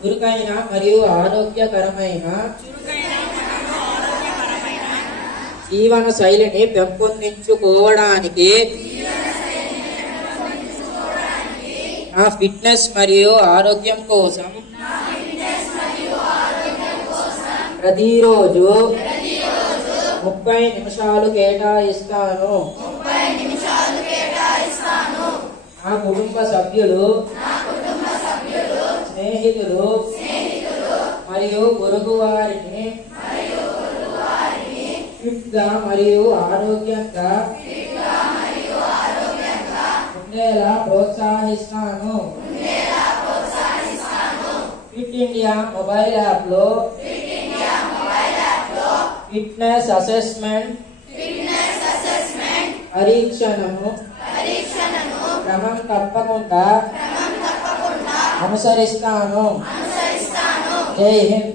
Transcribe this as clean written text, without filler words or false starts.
చురుకైన మరియు ఆరోగ్యకరమైన జీవన శైలిని పెంపొందించుకోవడానికి నా ఫిట్నెస్ మరియు ఆరోగ్యం కోసం ప్రతిరోజు 30 నిమిషాలు కేటాయిస్తాను. నా కుటుంబ సభ్యులు, స్నేహితులు మరియు పొరుగు వారిని ఫిట్ గా మరియు ఆరోగ్యంగా ఉండేలా ప్రోత్సహిస్తాను. ఫిట్ ఇండియా మొబైల్ యాప్ లో ఫిట్నెస్ అసెస్మెంట్ పరీక్షను క్రమం తప్పకుండా అనుసరిస్తాను. జై హింద్.